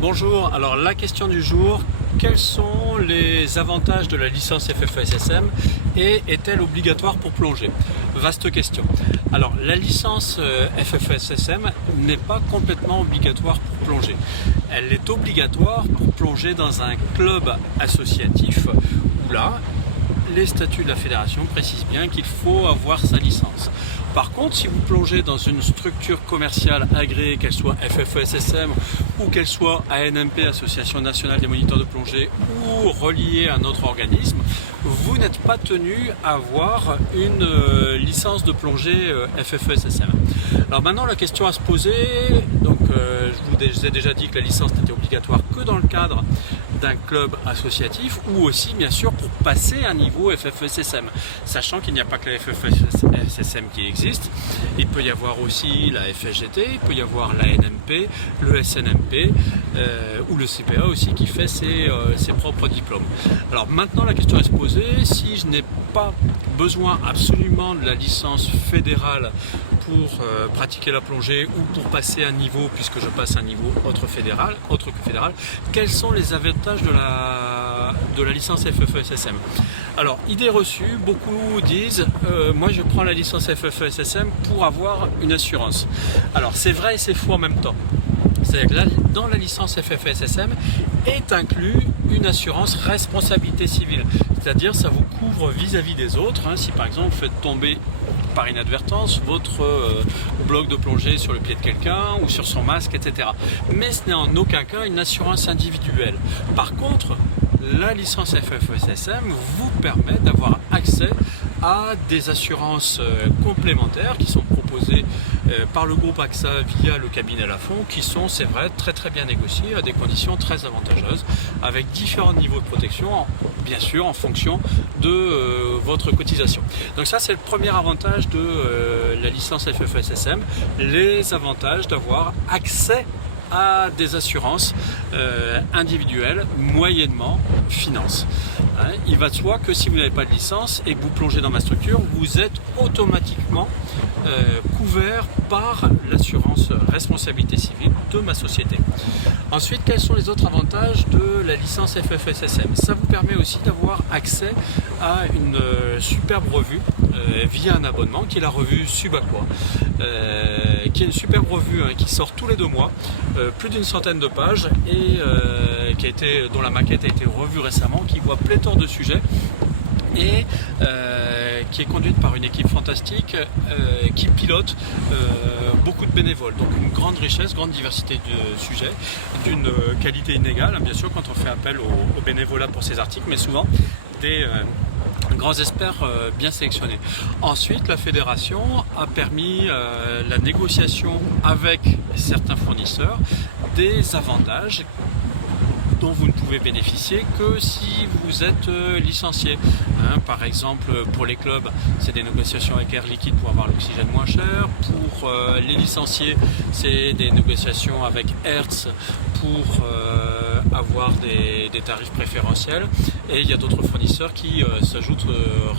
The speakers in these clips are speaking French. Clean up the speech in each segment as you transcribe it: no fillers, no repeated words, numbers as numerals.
Bonjour, alors la question du jour, quels sont les avantages de la licence FFESSM et est-elle obligatoire pour plonger? Vaste question. Alors la licence FFESSM n'est pas complètement obligatoire pour plonger. Elle est obligatoire pour plonger dans un club associatif où là, les statuts de la fédération précisent bien qu'il faut avoir sa licence. Par contre, si vous plongez dans une structure commerciale agréée, qu'elle soit FFESSM ou qu'elle soit ANMP, Association nationale des moniteurs de plongée, ou reliée à un autre organisme, vous n'êtes pas tenu à avoir une licence de plongée FFESSM. Alors maintenant, la question à se poser, donc je vous ai déjà dit que la licence n'était obligatoire que dans le cadre d'un club associatif ou aussi bien sûr pour passer un niveau FFESSM, sachant qu'il n'y a pas que la FFESSM qui existe, il peut y avoir aussi la FSGT, il peut y avoir la NMP, le SNMP ou le CPA aussi qui fait ses propres diplômes. Alors maintenant la question est se poser, si je n'ai pas besoin absolument de la licence fédérale pour pratiquer la plongée ou pour passer un niveau, puisque je passe un niveau autre que fédéral, quels sont les avantages de la licence FFESSM? Alors, idée reçue, beaucoup disent moi je prends la licence FFESSM pour avoir une assurance. Alors c'est vrai et c'est faux en même temps. C'est-à-dire que dans la licence FFESSM est inclus une assurance responsabilité civile. C'est-à-dire ça vous couvre vis-à-vis des autres. Si par exemple vous faites tomber par inadvertance votre bloc de plongée sur le pied de quelqu'un ou sur son masque, etc. Mais ce n'est en aucun cas une assurance individuelle. Par contre, la licence FFESSM vous permet d'avoir accès à des assurances complémentaires qui sont proposées par le groupe AXA via le cabinet Lafond, qui sont, c'est vrai, très bien négociées à des conditions très avantageuses, avec différents niveaux de protection, bien sûr en fonction de votre cotisation. Donc ça, c'est le premier avantage de la licence FFESSM, les avantages d'avoir accès à des assurances individuelles, moyennement finance. Il va de soi que si vous n'avez pas de licence et que vous plongez dans ma structure, vous êtes automatiquement couvert par l'assurance responsabilité civile de ma société. Ensuite, quels sont les autres avantages de la licence FFESSM? Ça vous permet aussi d'avoir accès à une superbe revue via un abonnement qui est la revue Subaqua, qui est une superbe revue qui sort tous les 2 mois, plus d'une centaine de pages et dont la maquette a été revue récemment, qui voit pléthore de sujets et qui est conduite par une équipe fantastique qui pilote beaucoup de bénévoles. Donc une grande richesse, grande diversité de sujets, d'une qualité inégale, bien sûr, quand on fait appel aux bénévolats pour ces articles, mais souvent des grands experts bien sélectionnés. Ensuite, la fédération a permis la négociation avec certains fournisseurs des avantages dont vous ne pouvez bénéficier que si vous êtes licencié. Par exemple, pour les clubs, c'est des négociations avec Air Liquide pour avoir l'oxygène moins cher. Pour les licenciés, c'est des négociations avec Hertz pour avoir des tarifs préférentiels. Et il y a d'autres fournisseurs qui s'ajoutent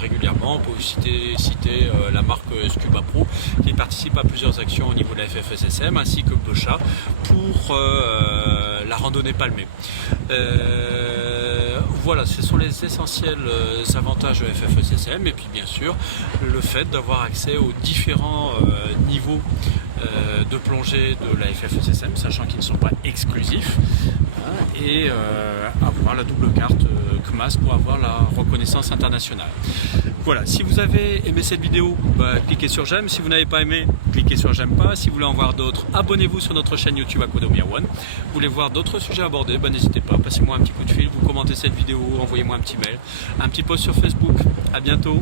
régulièrement. On peut aussi citer la marque Scuba Pro qui participe à plusieurs actions au niveau de la FFESSM, ainsi que Beuchat pour la randonnée palmée. Voilà, ce sont les essentiels avantages de FFESSM, et puis bien sûr le fait d'avoir accès aux différents niveaux de plongée de la FFESSM, sachant qu'ils ne sont pas exclusifs, et avoir la double carte CMAS pour avoir la reconnaissance internationale. Voilà, si vous avez aimé cette vidéo, cliquez sur j'aime. Si vous n'avez pas aimé, cliquez sur j'aime pas. Si vous voulez en voir d'autres, abonnez-vous sur notre chaîne YouTube Aquadomia One. Vous voulez voir d'autres sujets abordés, n'hésitez pas, passez-moi un petit coup de fil, vous commentez cette vidéo, envoyez-moi un petit mail, un petit post sur Facebook. À bientôt.